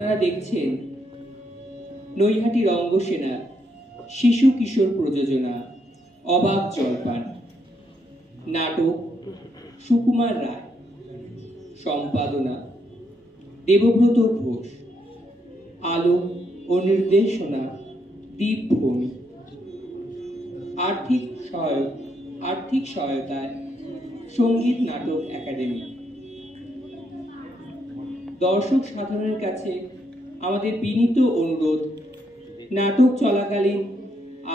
আপনারা দেখছেন নৈহাটি রঙ্গসেনা শিশু কিশোর প্রযোজনা অবাক জলপান। নাটক সুকুমার রায়, সম্পাদনা দেবব্রত ঘোষ, আলোক ও নির্দেশনা দীপ ভূমি। আর্থিক সহায়তায় সঙ্গীত নাটক একাডেমি। দর্শক সাধারণের কাছে আমাদের বিনীত অনুরোধ, নাটক চলাকালীন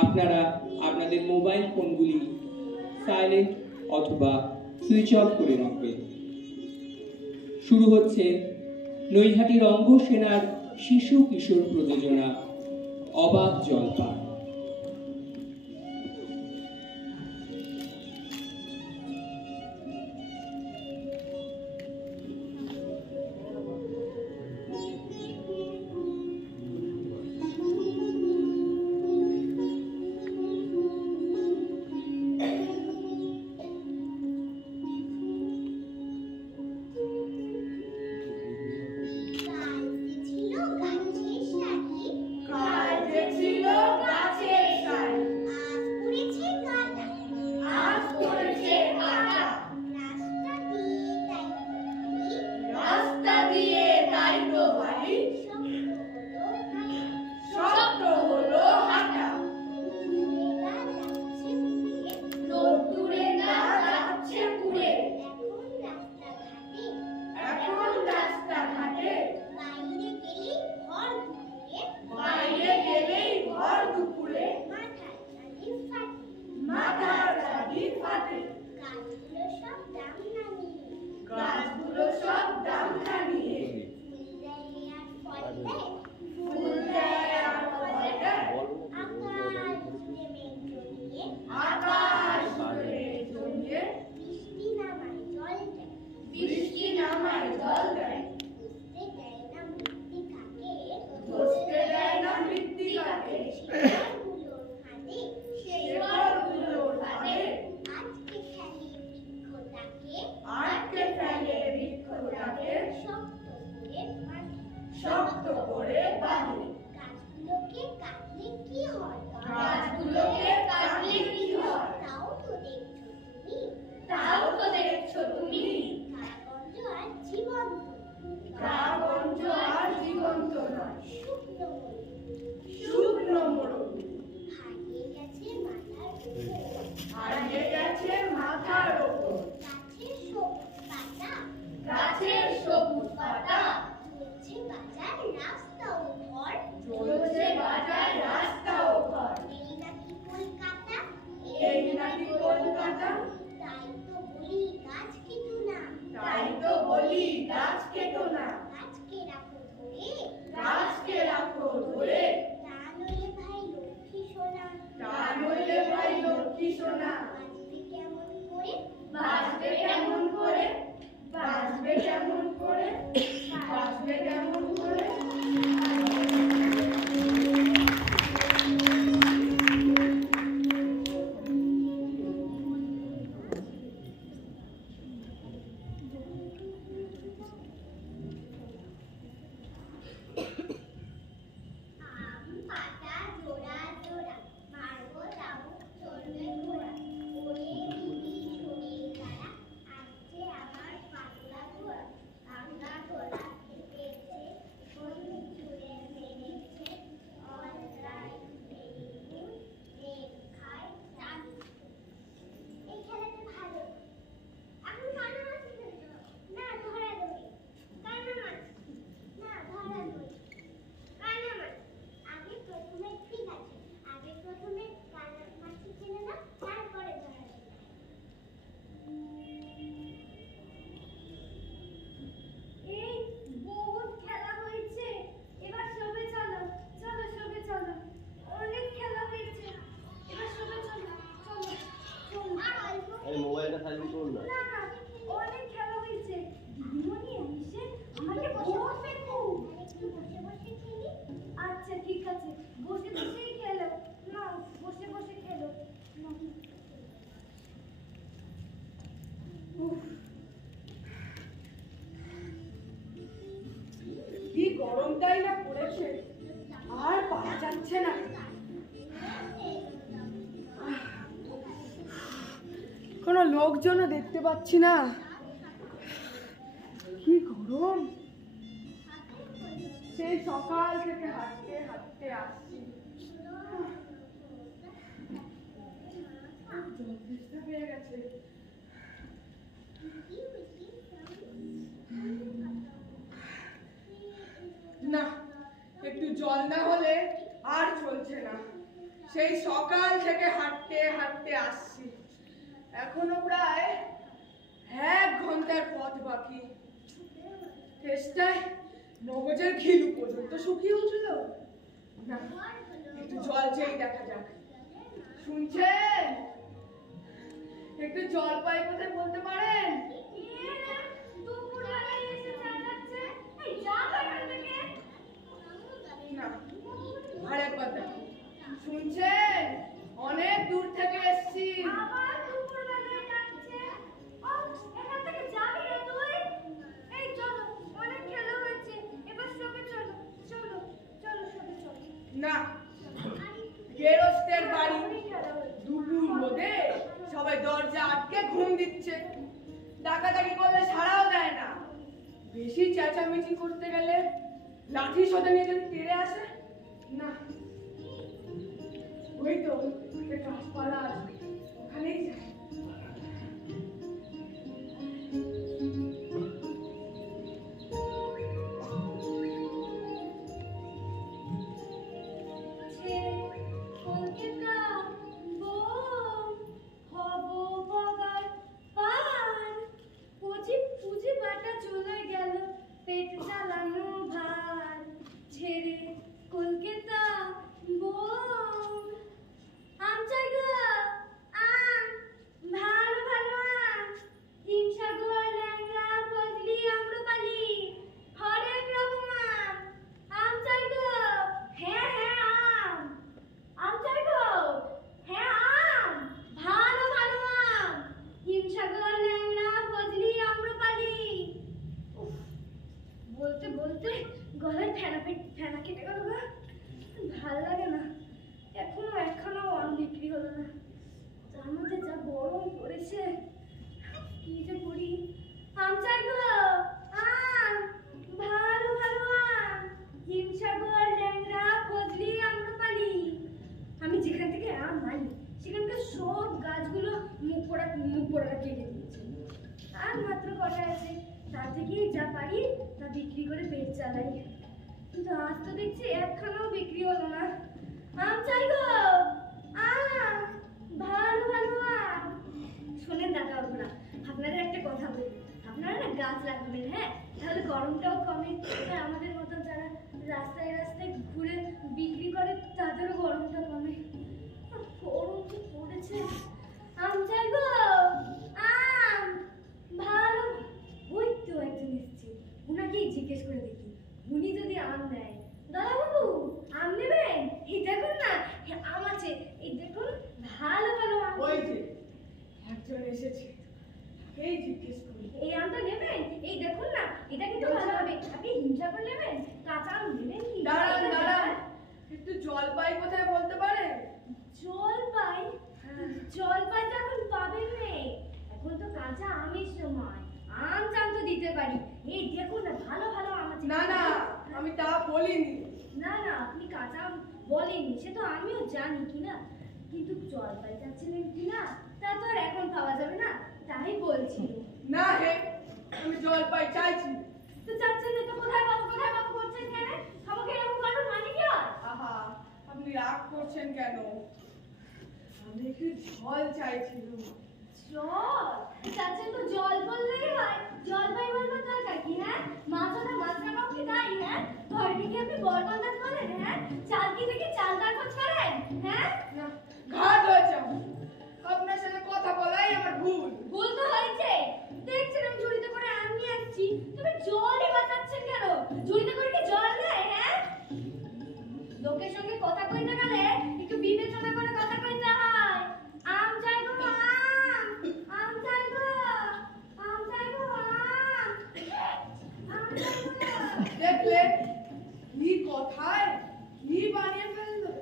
আপনারা আপনাদের মোবাইল ফোনগুলি সাইলেন্ট অথবা সুইচ অফ করে রাখবেন। শুরু হচ্ছে নৈহাটি রঙ্গসেনার শিশু কিশোর প্রযোজনা অবাক জলপান। গরমটাই হচ্ছে না। কোনো লোকজনও দেখতে পাচ্ছি না। কি গরম! সেই সকাল থেকে হাঁটতে হাঁটতে আসছি। জল পেয়ে গেছে। না, একটু জল না হলে আর চলছে না। সেই সকাল থেকে হাঁটতে হাঁটতে আসছি, এখনো প্রায় 1 ঘন্টার পথ বাকি। চেষ্টায় মগজের ঘিলু পর্যন্ত শুকিয়ে উঠল। না, একটু জল চেয়ে দেখা যাক। শুনছেন? একটু জল পাই কোথায় বলতে পারেন? না, আর একবার দেখো। শুনছেন? অনেক দূর থেকে এসছি। না, গেরস্তের বাড়ি, দুপুর রোদে সবাই দরজা আটকে ঘুম দিচ্ছে। ডাকাডাকি করলে সাড়াও দেয় না। বেশি চেঁচামেচি করতে গেলে লাঠি সোজা নিয়ে যদি তেড়ে আসে। না, ওই তো গাছপালা আছে, ওখানেই যাই। দেখলে কি কথায় কি বানিয়ে ফেললো।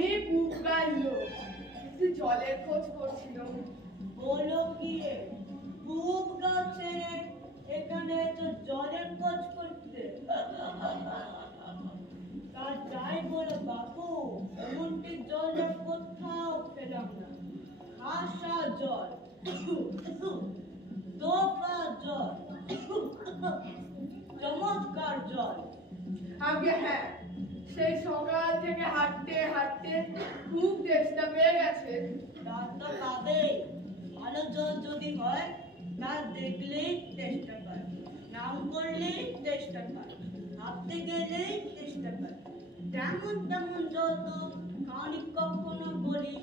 আমি পুবগার লোক, একটু জলের খোঁজ করছিলাম। বলো কি রে, খুব গাছে এখানে তো জলের খোঁজ করতে? তা যাই বলো বাপু, এমনটি জলের কোথাও পেলাম না। আশা জল, দোপা জল, চমৎকার জল। আগে হ্যাঁ, সেই সকাল থেকে হাঁটতে হাঁটতে খুব তেষ্টা পেয়ে গেছে। তা তো পাবেই। ভালো জল যদি হয় তা দেখলেই তেষ্টা পায়, নাম করলেই তেষ্টা পায়, ভাবতে গেলেই তেষ্টা পায়। তেমন তেমন জল তো খাওনি কখনো বলি।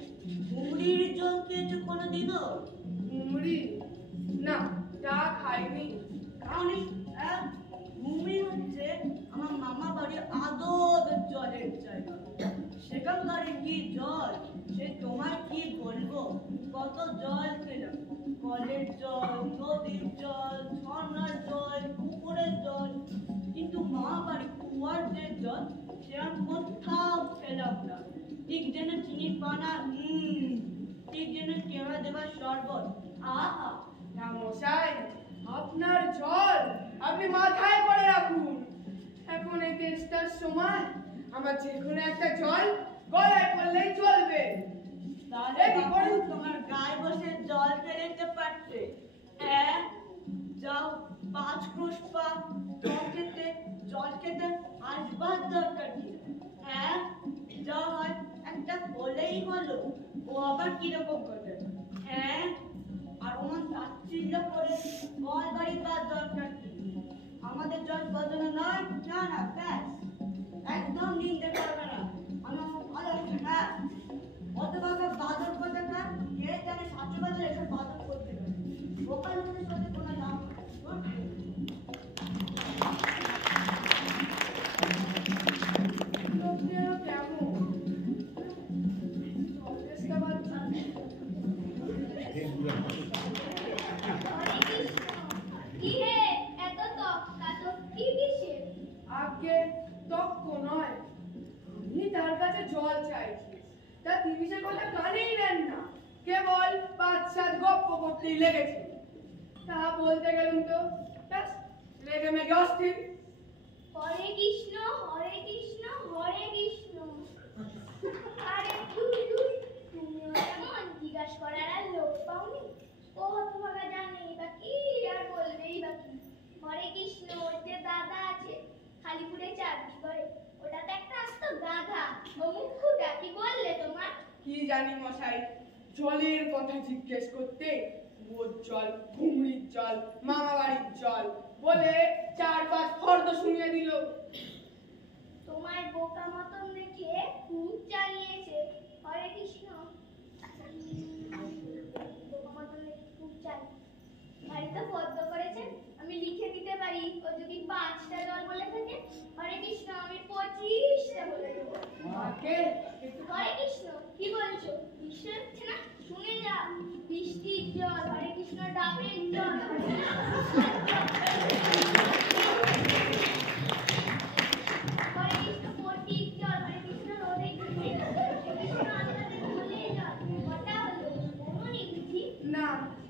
কুমড়ির জল খেয়েছো কোনোদিনও? মুড়ি না, তা খাইনি। খাওনি? কুমড়ি হচ্ছে আমার মামা বাড়ির আদর জলের জায়গা। সেখানকার কি জল, সে তোমায় কি বলবো। কত জল খেলাম, কলের জল, নদীর জল, ঝর্ণার জল, পুকুরের জল, কিন্তু মামা বাড়ি কুয়ার যে জল সেরকম কোথাও খেলাম না। ঠিক যেন চিনির পানা, ঠিক যেন কেওড়া দেবার শরবত। আহা! না মশাই, আপনার জল আপনি মাথায় করে রাখুন। এখন এই তেষ্টার সময় আমার যে কোনো একটা জল গলায় পড়লেই চলবে। তাহলে কি বাবু, করুন? তোমার গায়ে বসে জল ফেলে দিতে পারতে। হ্যাঁ, যাও 5 ক্রোশ পা জল খেতে আসবার দরকার কি? হ্যাঁ, যা হয় একটা বলেই হলো। ও আবার কিরকম করবে? হ্যাঁ, আর ওমন তাচ্ছিল্য করে কল বাড়িবার দরকার কি? আমাদের জল বদলে নয়, না না, ব্যাস একদম নিন্দে করবে না। আমার ভালো লাগছে। হ্যাঁ, অত বাবা বাদর কথা না, কে জানে সাথে বাদর এসব বাদর করতে পারে। ওখানে ওদের সাথে কোনো নাম লোকটিও কেমন তেষ্টা পাচ্ছে। কি হে, এত তক্কা তক্কি কিসের? আগে তক্ক নয়, আমি তার কাছে জল চাইছি, তা তিনি সে কথা কানেই নেন না, কেবল 5-7 গপ্প করতেই লেগেছে। তা বলতে গেলুম তো ব্যাস রেগে মেগে অস্থির। হরে কৃষ্ণ হরে কৃষ্ণ হরে কৃষ্ণ। আরে তুমিও এমন জিজ্ঞাসা করার আর লোক পাওনি? ও হতভাগা জানেই বা কি আর বলবেই বা কি। হরে কৃষ্ণ, ওর যে দাদা আছে খালিপুরে চাকরি করে, ওটা তো একটা আস্ত গাধা। ও মুখুটা কি বললে তোমার? কি জানি মশাই, জলের কথা জিজ্ঞেস করতে বোর জল, ঘুমড়ির জল, মামা বাড়ির জল বলে 4-5 ফর্দ শুনিয়ে দিল। তোমার বোকা মতন দেখে খুব চালিয়েছে। হরে কৃষ্ণ, বোকা মতন দেখে খুব চালিয়ে। বাড়িতে পদ্ম করেছেন, আমি লিখে দিতে পারি। ও যদি 5টা জল বলে থাকে, হরে কৃষ্ণ আমি 25টা বলে দেবো। মাকে একটু হরে কৃষ্ণ, কি বলছো? বিশ্বাস হচ্ছে না? শুনে যা। বৃষ্টির জল, হরে কৃষ্ণ ডাবের জল, হরে কৃষ্ণ পটির জল, হরে কৃষ্ণ রোদে ঘুরে, হরে কৃষ্ণ আন্দাজে ভুলে জল। কটা হলো? বলুনি বুঝি? না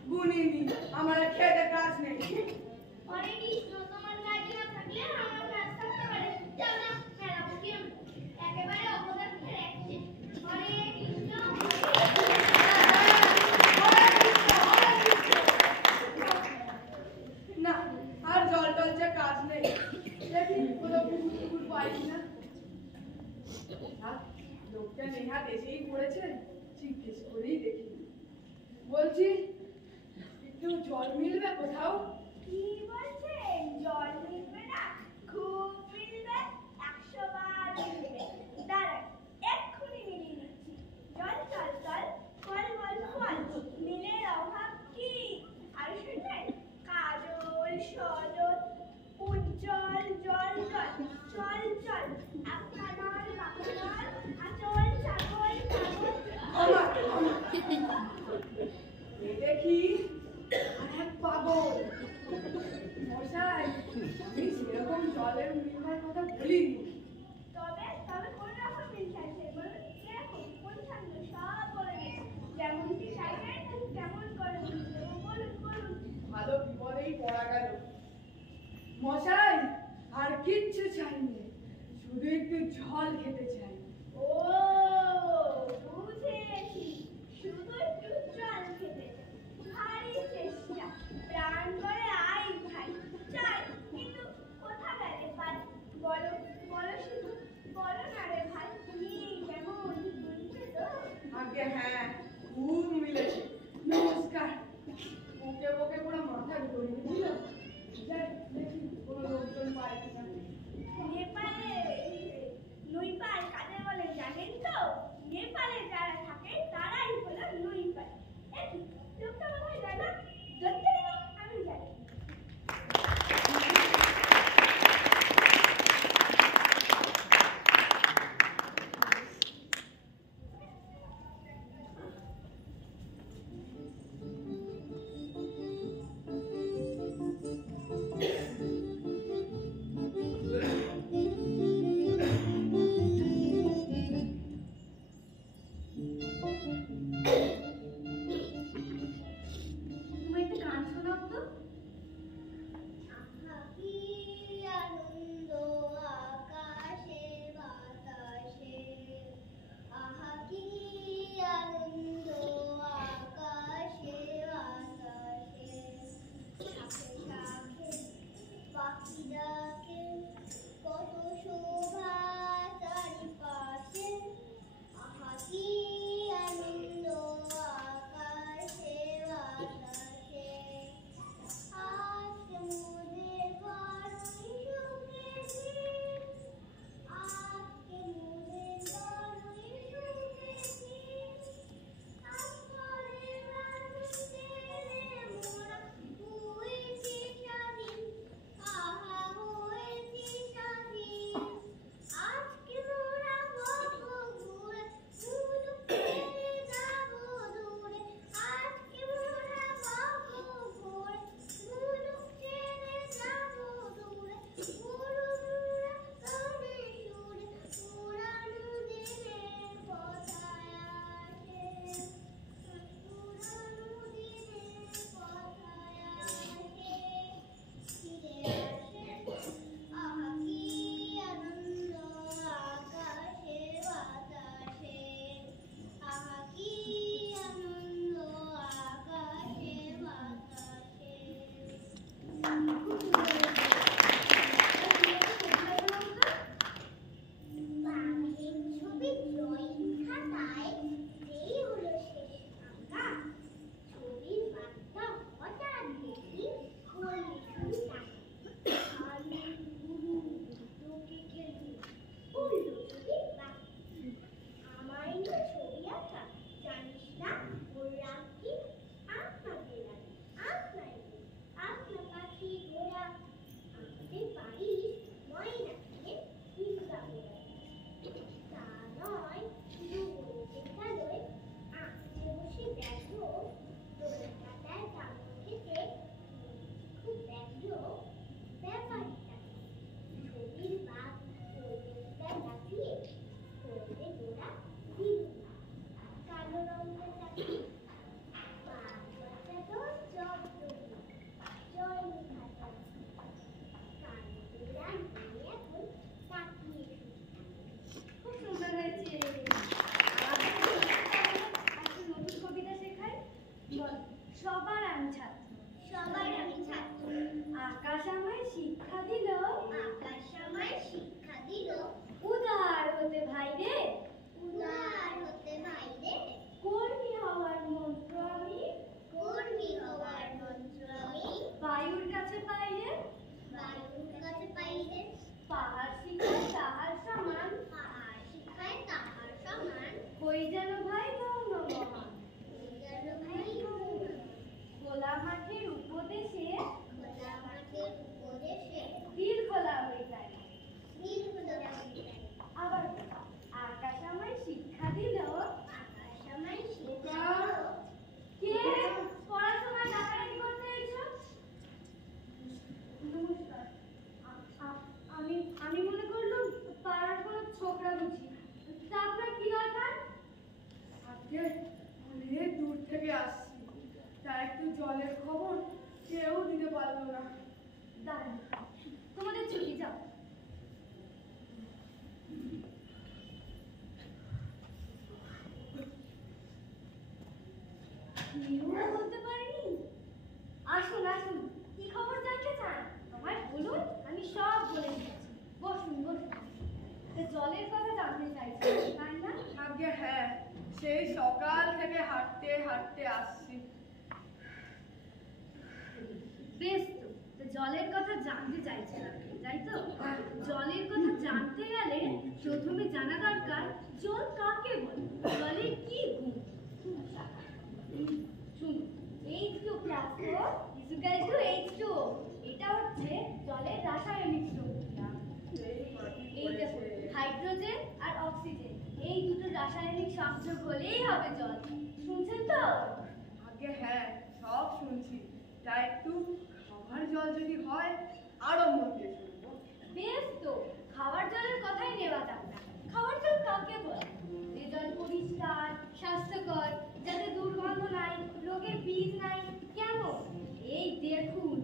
গুনিনি, আমার আর খেতে কাজ নেই। হরে কৃষ্ণ, তোমার কাজ না থাকলে আমার কাজ থাকতে পারে। যাও না, মেলা বুঝিয়ে একেবারে অবদান ফেলে রাখছে। হরে কৃষ্ণ না আর জল টল যে কাজ নেই। দেখি কোথাও পুকুর টুকুর পাই কিনা। লোকটা নেহাত এসেই পড়েছে, জিজ্ঞেস করেই দেখি। বলছি একটু জল মিলবে কোথাও? কি বলছেন? জল মিলবে না? খুব মিলবে, 100 বার মিলবে। দাঁড়ান, এক্ষুনি মিলিয়ে নিচ্ছি। জল জল জল, ফল ফল ফল, মিলের অভাব কি? আর শুনবেন, কাজল সজল উজ্জ্বল জল জল, চল চল আপনার বাকনাল আচল ছাগল ছাগল। আমার এ দেখি আর এক পাগল। মশাই, আমি সেরকম জলের মিলবার কথা বলিনি। তবে তবে কোন রকম মিল খাইছে বলুন? কিরকম? মশাই আর কিচ্ছু চাইনি, শুধু একটু জল খেতে চাই। ও বুঝেছি, শুধু একটু জল খেতে চাই। ভারী চেষ্টা, প্রাণ করে আই ভাই চাই, কিন্তু কোথা গেলে পাই? বলো বলো শুধু, বলো না রে ভাই, কি কেমন মিলছে তো? আগে হ্যাঁ, খুব মিলেছে। নমস্কার। বুকে বুকে পুরো মাথা ঘুরিয়ে দিল। যাই দেখি কোনো লোকজন পাই কিনা। নেপালে নই পার সেই সকাল থেকে হাঁটতে হাঁটতে আসছি। বেশ তো, তো জলের কথা জানতে চাইছিলাম, তাই তো? জলের কথা জানতে গেলে প্রথমে জানা দরকার জল কাকে বলে, জলের কি গুণ। শুনুন, H2 plus 4 is equal to H2O। এটা হচ্ছে জলের রাসায়নিক সংখ্যা। এই দেখো, হাইড্রোজেন আর অক্সিজেন এই দুটো রাসায়নিক সংযোগ হলেই হবে জল। শুনছেন তো? আগে হ্যাঁ, সব শুনছি। তা একটু খাবার জল যদি হয় আরো মন দিয়ে শুনবো। বেশ তো, খাওয়ার জলের কথাই নেওয়া যাক না। খাওয়ার জল কাকে বলে? যে জল পরিষ্কার, স্বাস্থ্যকর, যাতে দুর্গন্ধ নাই, রোগের বীজ নাই। কেন? এই দেখুন,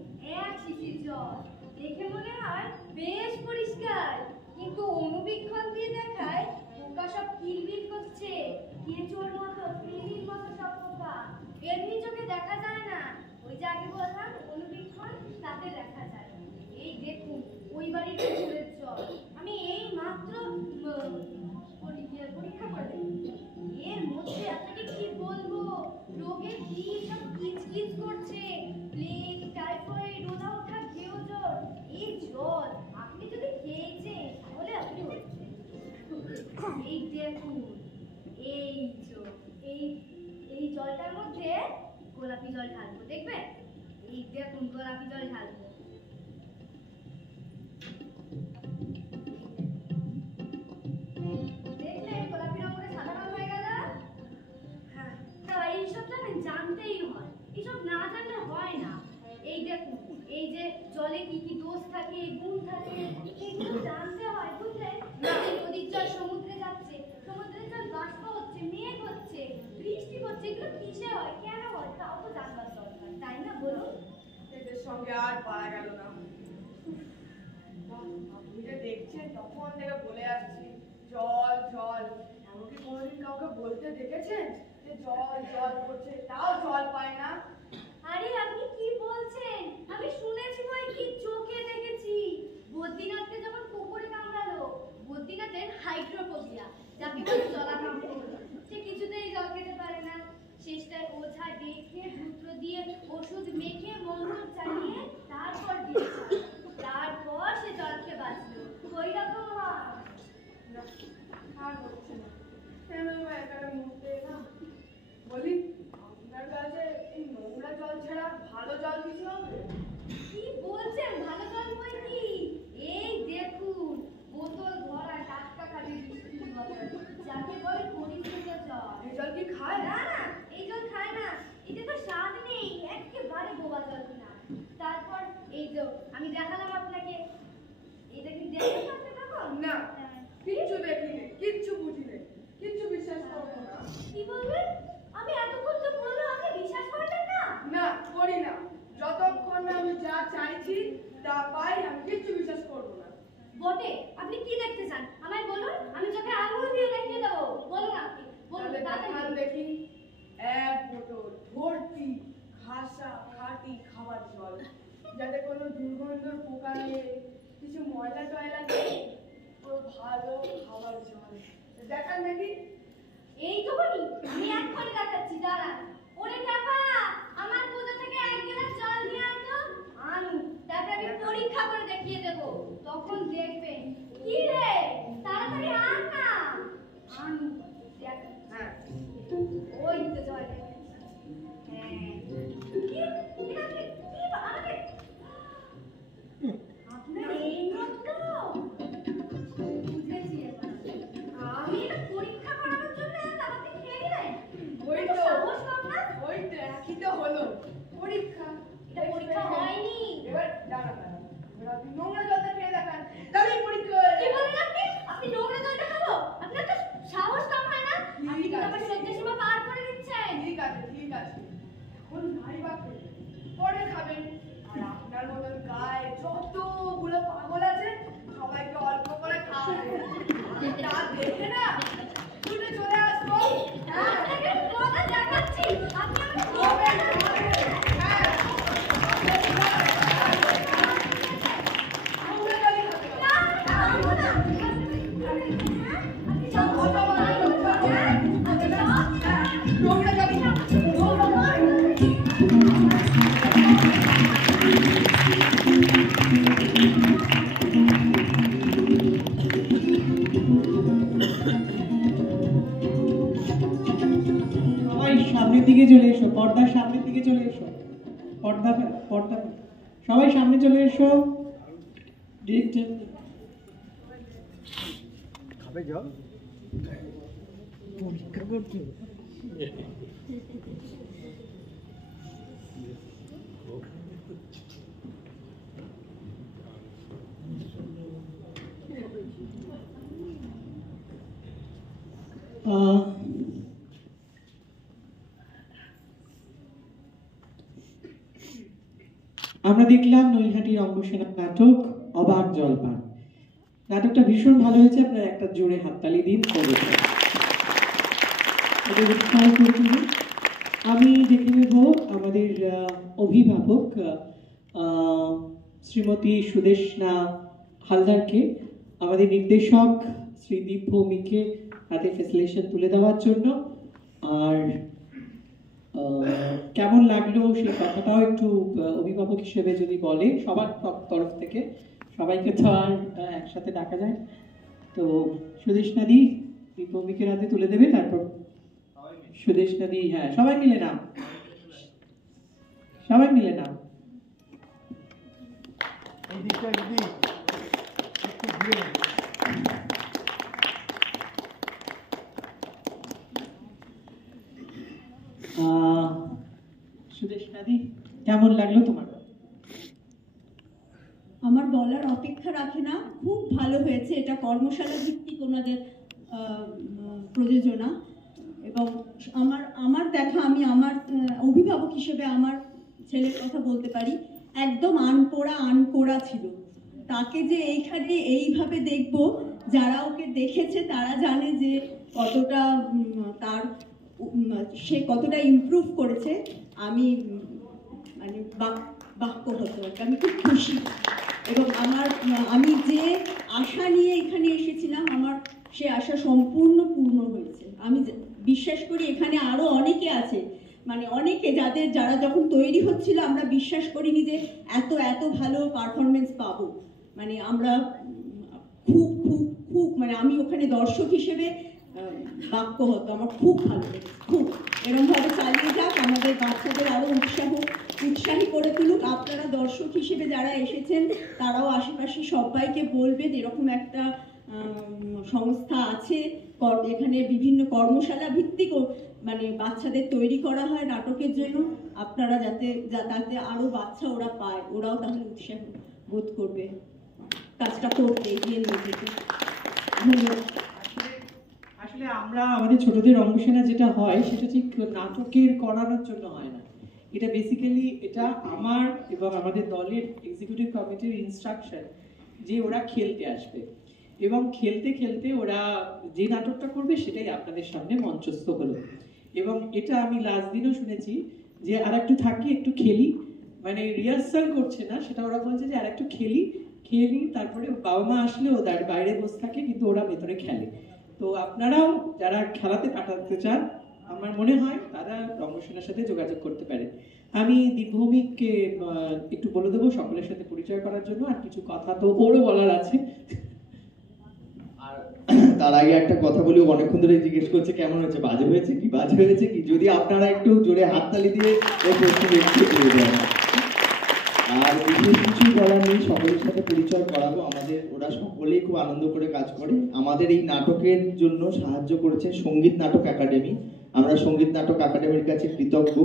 এক শিশির জল দেখে মনে হয় বেশ পরিষ্কার, কিন্তু অনুবীক্ষণ দিয়ে দেখায় পোকা সব কিলবিল করছে। কেঁচোর মতো, কৃমির মতো সব পোকা। এমনি চোখে দেখা যায় না, ওই যে আগে বললাম অনুবীক্ষণ, তাতে দেখা যায়। এই দেখুন, ওই বাড়ির জলের জল আমি এই মাত্র পরীক্ষা করে দেখি। এর মধ্যে আপনাকে কি বলবো, রোগের বীজ সব কিচকিচ করছে। প্লেগ, টাইফয়েড, ওঠা ওঠা, ঘেউ জ্বর। এই জল আপনি যদি খেয়েছেন তাহলে আপনি হচ্ছেন। এই দেখুন, এই জল, এই জলটার মধ্যে গোলাপি জল ঢালবো, দেখবেন? এই দেখুন, গোলাপি জল ঢালবো। দেখলেন গোলাপি রঙ করে সাদা রঙ হয়ে গেল? হ্যাঁ, তা এইসব জানতেই হয়, এইসব না জানলে হয় না। এই দেখুন, এই যে জলে কি কি দোষ থাকে, গুণ থাকে, এগুলো জানতে হয়, বুঝলেন? নদীর জল সমুদ্রে যাচ্ছে, সমুদ্রের জল বাষ্প হচ্ছে, মেঘ হচ্ছে, বৃষ্টি হচ্ছে, এগুলো কিসে হয়, কেন হয়, তাও তো জানবার দরকার, তাই না বলুন? এদের সঙ্গে আর পারা গেল না। আপনি যে দেখছেন তখন থেকে বলে আসছি জল জল। এমনকি কোনোদিন কাউকে বলতে দেখেছেন যে জল জল করছে, তাও জল পায় না? আরে আপনি কি বলছেন? আমি শুনেছি, বই কি চোখে দেখেছি। বদ্রীনাথকে যখন কুকুরে কামড়ালো, বদ্রীনাথের হাইড্রোফোবিয়া, যাকে বলে জলাতঙ্ক, সে কিছুতেই জল খেতে পারে না। শেষটায় ওঝা ডেকে সূত্র দিয়ে ওষুধ মেখে মন্ত্র চালিয়ে তারপর দিয়েছে, তারপর সে জল খেয়ে বাঁচলো। ওই রকম হয়। না, আর হচ্ছে না। এখানে মুখতে না বলি, আপনার কাছে এই নোংরা জল ছাড়া ভালো জল কিছু হবে? কি বলছেন, ভালো জল বই কি? এই দেখুন, বোতল ভরা টাটকা খালি বৃষ্টির বোতল, যাকে বলে পরিশুদ্ধ জল। এই জল কি খায়? না না, এই জল খায় না, এতে তো স্বাদ নেই, একেবারে বোবা জল না। তারপর এই যে আমি দেখালাম আপনাকে, এটা কি দেখতে পাচ্ছেন তখন? না, কিচ্ছু দেখিনি, কিচ্ছু বুঝিনি, কিচ্ছু বিশ্বাস করবো না। কি বলবেন? আমি এতক্ষণ তো বললাম, আপনি বিশ্বাস করলেন না? না, করি না। যতক্ষণ না আমি যা চাইছি তা পাই, আমি কিচ্ছু বিশ্বাস করবো না। বটে, আপনি কি দেখতে চান আমায় বলুন, আমি চোখে আঙুল দিয়ে দেখিয়ে দেবো। বলুন আপনি, বলুন তাহলে দেখান তাড়াতাড়ি। দেখি। এক বোতল ভর্তি খাসা খাঁটি খাবার জল, যাতে কোনো দুর্গন্ধর পোকা নেই, কিছু ময়লা টয়লা নেই, পুরো ভালো খাবার জল। দেখান দেখি। এই তো বলি, আমি এক্ষুনি দেখাচ্ছি, দাঁড়ান। ওরে চাপা, আমার পুজো থেকে এক গ্লাস জল নিয়ে আয় তো। আনু, তারপর আমি পরীক্ষা করে দেখিয়ে দেবো, তখন দেখবেন। কি রে, তাড়াতাড়ি আন না। আনু, দেখ। হ্যাঁ, ওই তো জল দেখাচ্ছি। হ্যাঁ, কি এটা কি আমাকে আপনার এই মতো বুঝেছি এবার। আমি এটা পরীক্ষা করানোর জন্য আমাকে খেয়ে দিলেন? ওই এটা তো সাহস কম না? ওই তো একই তো হলো পরীক্ষা। এটা পরীক্ষা হয়নি। এবার দাঁড়ান দাঁড়ান, এবার আপনি নোংরা জলটা খেয়ে দেখান, তবেই পরীক্ষা হয়ে কি যাবে। বলেন আপনি? আপনি নোংরা জলটা খাবো? আপনার তো সাহস কম হয় না? আপনি ঠিক তো আছে। আমার সহ্য সীমা পার করে দিচ্ছেন। ঠিক আছে, ঠিক আছে, এখন নাই বা খেলে, পরে খাবেন। সবাই সামনে চলে এসো। ডিরেক্টর খাবে যাও পরীক্ষা করছো আমরা দেখলাম নৈহাটির অঙ্গসেনা নাটক অবাক জলপান। নাটকটা ভীষণ ভালো হয়েছে, আপনারা একটা জোরে হাততালি দিন। আমি দেখে নেব আমাদের অভিভাবক শ্রীমতী সুদেশনা হালদারকে, আমাদের নির্দেশক শ্রী দীপ ভৌমিককে হাতে ফেসিলেশন তুলে দেওয়ার জন্য। আর কেমন লাগলো সেই কথাটাও একটু অভিভাবক হিসেবে যদি বলে সবার তরফ থেকে। সবাইকে তো আর একসাথে ডাকা যায়, তো সুদেশনাদি দীপ ভৌমিকের হাতে তুলে দেবে, তারপর সুদেশনাদি, হ্যাঁ সবাই মিলে নাম, সবাই মিলে নাম। সুদেশনাদি কেমন লাগলো তোমার? আমার বলার অপেক্ষা রাখে না, খুব ভালো হয়েছে। এটা কর্মশালা ভিত্তিক ওনাদের প্রযোজনা, এবং আমার দেখা, আমি আমার অভিভাবক হিসেবে আমার ছেলের কথা বলতে পারি, একদম আনকোড়া ছিল। তাকে যে এইখানে এইভাবে দেখব, যারা ওকে দেখেছে তারা জানে যে কতটা সে কতটা ইমপ্রুভ করেছে। আমি মানে বাক্য হতো, আমি খুব খুশি। এবং আমি যে আশা নিয়ে এখানে এসেছিলাম, আমার সে আশা সম্পূর্ণ পূর্ণ হয়েছে। আমি বিশ্বাস করি এখানে আরো অনেকে আছে, মানে অনেকে যারা যখন তৈরি হচ্ছিল আমরা বিশ্বাস করিনি যে এত ভালো পারফরমেন্স পাবো। মানে আমরা খুব খুব খুব মানে আমি ওখানে দর্শক হিসেবে বাক্য হতো, আমার খুব ভালো লেগেছে। খুব এরকমভাবে চালিয়ে যাক, আমাদের বাচ্চাদের আরো উৎসাহী করে তুলুক। আপনারা দর্শক হিসেবে যারা এসেছেন তারাও আশেপাশে সবাইকে বলবেন এরকম একটা সংস্থা আছে, এখানে বিভিন্ন কর্মশালা ভিত্তিক মানে বাচ্চাদের তৈরি করা হয় নাটকের জন্য। আপনারা যাতে আরো বাচ্চা ওরা পায়, ওরাও তাহলে উৎসাহ বোধ করবে কাজটা করতে, এগিয়ে নিয়ে যেতে। ধন্যবাদ। আসলে আমরা আমাদের ছোটদের অঙ্গসেনা যেটা হয় সেটা ঠিক নাটকের করানোর জন্য হয় না, এটা বেসিক্যালি এটা আমার এবং আমাদের দলের এক্সিকিউটিভ কমিটির ইনস্ট্রাকশন যে ওরা খেলতে আসবে, এবং খেলতে খেলতে ওরা যে নাটকটা করবে সেটাই আপনাদের সামনে মঞ্চস্থ হলো। এবং এটা আমি লাস্ট দিনও শুনেছি যে আর একটু থাকি, একটু খেলি, মানে রিহার্সাল করছে না, সেটা ওরা বলছে যে আর একটু খেলি, তারপরে বাবা মা আসলে ও বাইরে বসে থাকে, কিন্তু ওরা ভেতরে খেলে। তো আপনারাও যারা খেলাতে পাঠাতে চান, আমার মনে হয় তারা অঙ্গসেনার সাথে যোগাযোগ করতে পারে। আমি দীপ ভৌমিককে একটু বলে দেবো সকলের সাথে পরিচয় করার জন্য, আর কিছু কথা তো ওরও বলার আছে। আর তার আগে একটা কথা বলি, অনেকক্ষণ ধরে জিজ্ঞেস করছে কেমন হয়েছে, বাজে হয়েছে কি, যদি আপনারা একটু জোরে হাততালি দিয়ে এই প্রশ্ন একটু দিয়ে দেন। আর বিশেষ কিছু বলার নেই, সকলের সাথে পরিচয় করাবো। আমাদের ওরা সকলেই খুব আনন্দ করে কাজ করে। আমাদের এই নাটকের জন্য সাহায্য করেছে সঙ্গীত নাটক একাডেমি। আমরা সঙ্গীত নাটক একাডেমির কাছে কৃতজ্ঞ।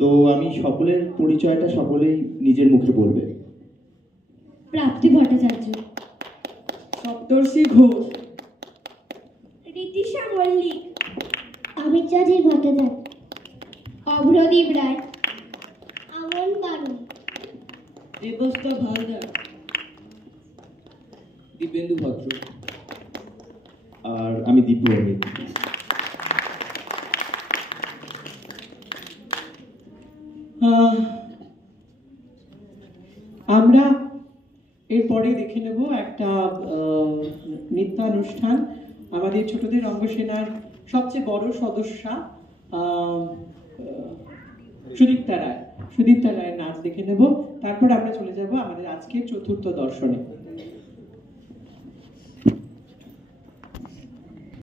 তো আমি সকলের পরিচয়টা সকলেই নিজের মুখে বলবে। প্রাপ্তি ভট্টাচার্য, সপ্তর্ষি ঘোষ, রীতিশা মল্লিক, অমিতাজি ভট্টাচার্য, অভ্রদীপ রায়, আমন বানু, দেবস্ত হালদার, দিব্যেন্দু ভদ্র, আর আমি দীপ ভৌমিক। আমরা এরপরে দেখে নেব একটা নৃত্যানুষ্ঠান। আমাদের ছোটদের অঙ্গসেনার সবচেয়ে বড় সদস্যা সুদীপ্তা রায়ের নাচ দেখে নেব, তারপর আমরা চলে যাব আমাদের আজকের চতুর্থ দর্শনে।